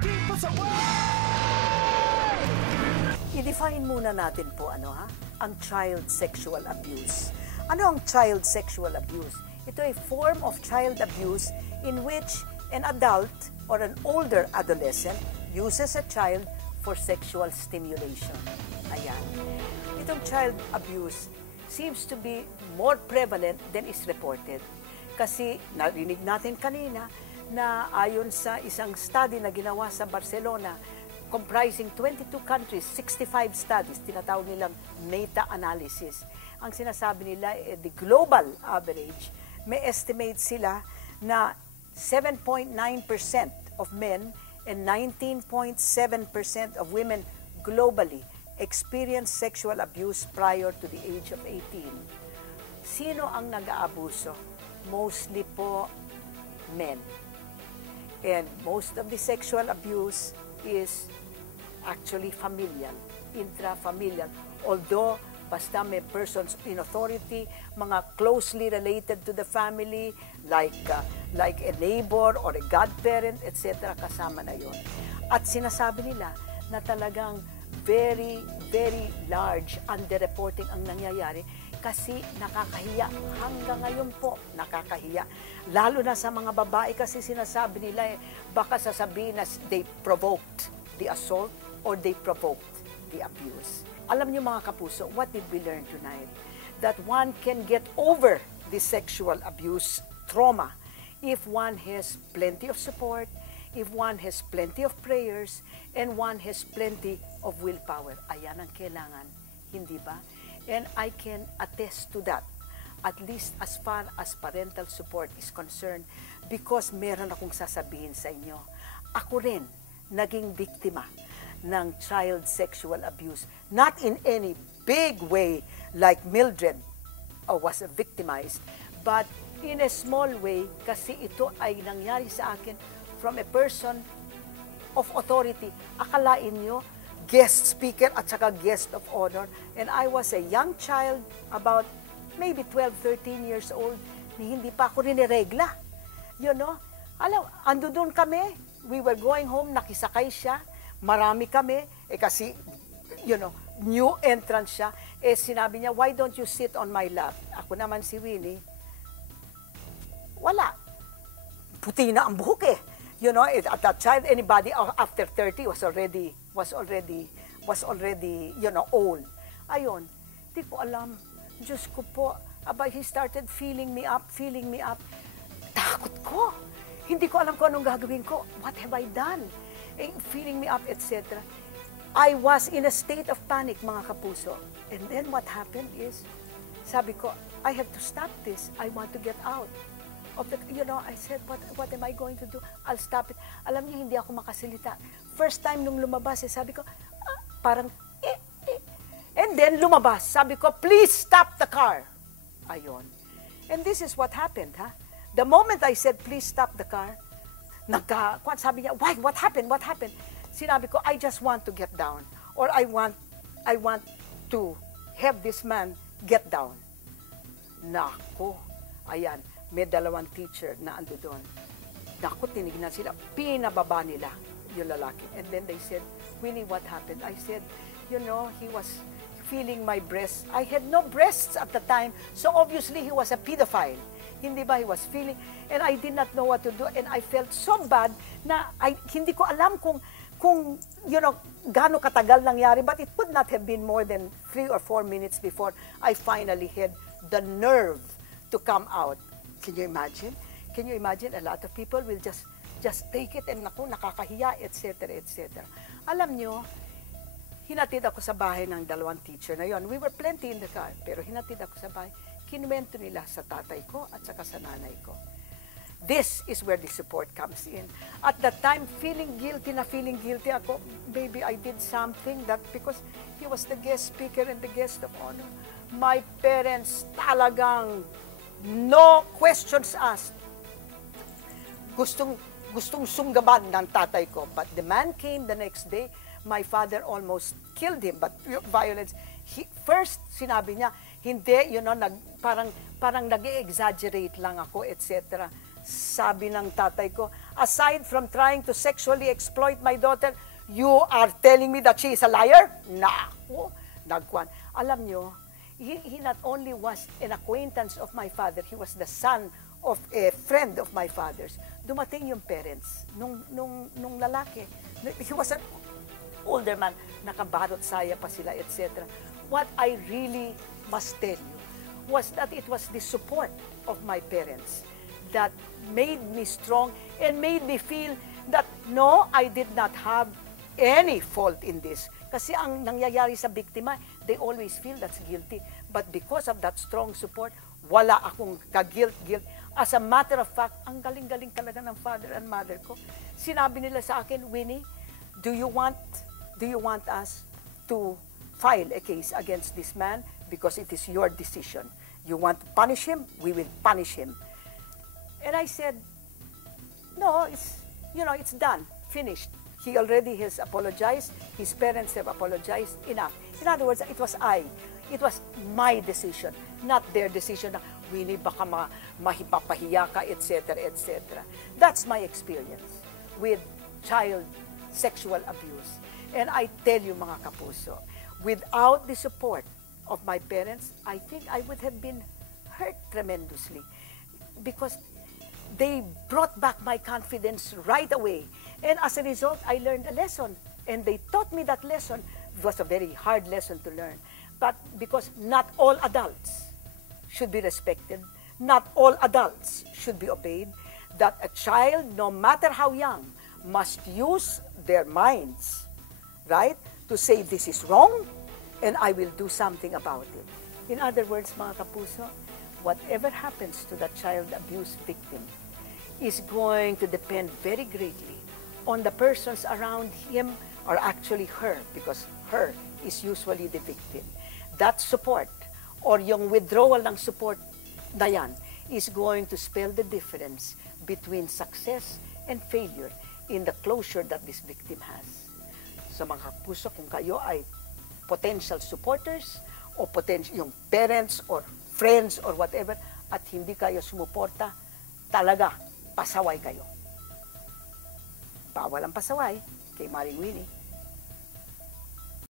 malagim Pasaway! I-define muna natin po ang child sexual abuse. Ano ang child sexual abuse? Ito ay form of child abuse in which an adult or an older adolescent uses a child for sexual stimulation. Ayan. Itong child abuse seems to be more prevalent than is reported. Kasi narinig natin kanina na ayon sa isang study na ginawa sa Barcelona, comprising 22 countries, 65 studies, tinatawag nilang meta-analysis. Ang sinasabi nila, the global average, may estimate sila na 7.9% of men and 19.7% of women globally experience sexual abuse prior to the age of 18. Sino ang nag-aabuso? Mostly po men. And most of the sexual abuse is actually familial, intrafamilial. Although, basta may persons in authority, mga closely related to the family, like a neighbor or a godparent, etc., kasama na yun. At sinasabi nila na talagang very, very large underreporting ang nangyayari kasi nakakahiya. Hanggang ngayon po, nakakahiya. Lalo na sa mga babae kasi sinasabi nila baka sasabihin na they provoked the assault or they provoked the abuse. Alam niyo mga kapuso, what did we learn tonight? That one can get over the sexual abuse trauma if one has plenty of support, if one has plenty of prayers, and one has plenty of willpower. Ayan ang kailangan, hindi ba? And I can attest to that, at least as far as parental support is concerned, because meron akong sasabihin sa inyo. Ako rin, naging biktima ng child sexual abuse. Not in any big way like Mildred was victimized, but in a small way kasi ito ay nangyari sa akin from a person of authority. Akalain nyo, guest speaker at saka guest of honor. And I was a young child, about maybe 12, 13 years old, ni hindi pa ako riniregla. You know? Alam, ando doon kami, we were going home, nakisakay siya, marami kami, kasi, you know, new entrant siya, sinabi niya, why don't you sit on my lap? Ako naman si Winnie, wala. Puti na ang buhok You know, at that child, anybody after 30 was already, you know, old. Ayun, di ko alam. Diyos ko po, he started feeling me up. Takot ko. Hindi ko alam kung anong gagawin ko. What have I done? Feeling me up, etc. I was in a state of panic, mga kapuso. And then what happened is, sabi ko, I have to stop this. I want to get out. You know, I said, what am I going to do? I'll stop it. Alam niyo, hindi ako makasalita. First time nung lumabas, sabi ko, parang, And then lumabas. Sabi ko, please stop the car. Ayon. And this is what happened, ha? The moment I said, please stop the car, sabi niya, why? What happened? What happened? Sinabi ko, I just want to get down. Or I want to have this man get down. Nako. Ayan. May dalawang teacher na ando doon. Naku, tinignan sila. Pinababa nila yung lalaki. And then they said, Winnie, what happened? I said, you know, he was feeling my breasts. I had no breasts at the time, so obviously he was a pedophile. Hindi ba? He was feeling, and I did not know what to do, and I felt so bad na hindi ko alam kung you know, gaano katagal nangyari, but it could not have been more than 3 or 4 minutes before I finally had the nerve to come out. Can you imagine? Can you imagine? A lot of people will just take it and naku, nakakahiya, etc., etc. Alam nyo, hinatid ako sa bahay ng dalawang teacher na yon. We were plenty in the car, pero hinatid ako sa bahay. Kinuwento nila sa tatay ko at saka sa nanay ko. This is where the support comes in. At that time, feeling guilty ako, maybe I did something that because he was the guest speaker and the guest of honor. My parents talagang no questions asked. Gustong sunggaban ng tatay ko. But the man came the next day. My father almost killed him. But violence, first sinabi niya, hindi, you know, parang nag-exaggerate lang ako, etc. Sabi ng tatay ko, aside from trying to sexually exploit my daughter, you are telling me that she is a liar? Naku, nagkwan. Alam nyo, he not only was an acquaintance of my father, he was the son of a friend of my father's. Dumating yung parents nung lalaki. He was an older man, nakabarot saya pa sila, etc. What I really must tell you was that it was the support of my parents that made me strong and made me feel that no, I did not have any fault in this. Kasi ang nangyayari sa biktima, they always feel that's guilty. But because of that strong support, wala akong ka-guilt. As a matter of fact, ang galing-galing talaga ng father and mother ko. Sinabi nila sa akin, Winnie, do you want us to file a case against this man? Because it is your decision. You want to punish him? We will punish him. And I said, no, it's done, finished. He already has apologized. His parents have apologized. Enough. In other words, it was my decision, not their decision na, Winnie, baka mahipapahiya ka, etc., etc. That's my experience with child sexual abuse. And I tell you, mga kapuso, without the support of my parents, I think I would have been hurt tremendously because they brought back my confidence right away. And as a result, I learned a lesson. And they taught me that lesson. It was a very hard lesson to learn. But because not all adults should be respected, not all adults should be obeyed, that a child, no matter how young, must use their minds, right, to say this is wrong, and I will do something about it. In other words, mga kapuso, whatever happens to that child abuse victim is going to depend very greatly on the persons around him, or actually her, because her is usually the victim. That support, or yung withdrawal ng support na yan, is going to spell the difference between success and failure in the closure that this victim has. So mga kapuso, kung kayo ay potential supporters, o yung parents, or friends, or whatever, at hindi kayo sumuporta, talaga, pasaway kayo. Bawal ang pasaway kay Mareng Winnie.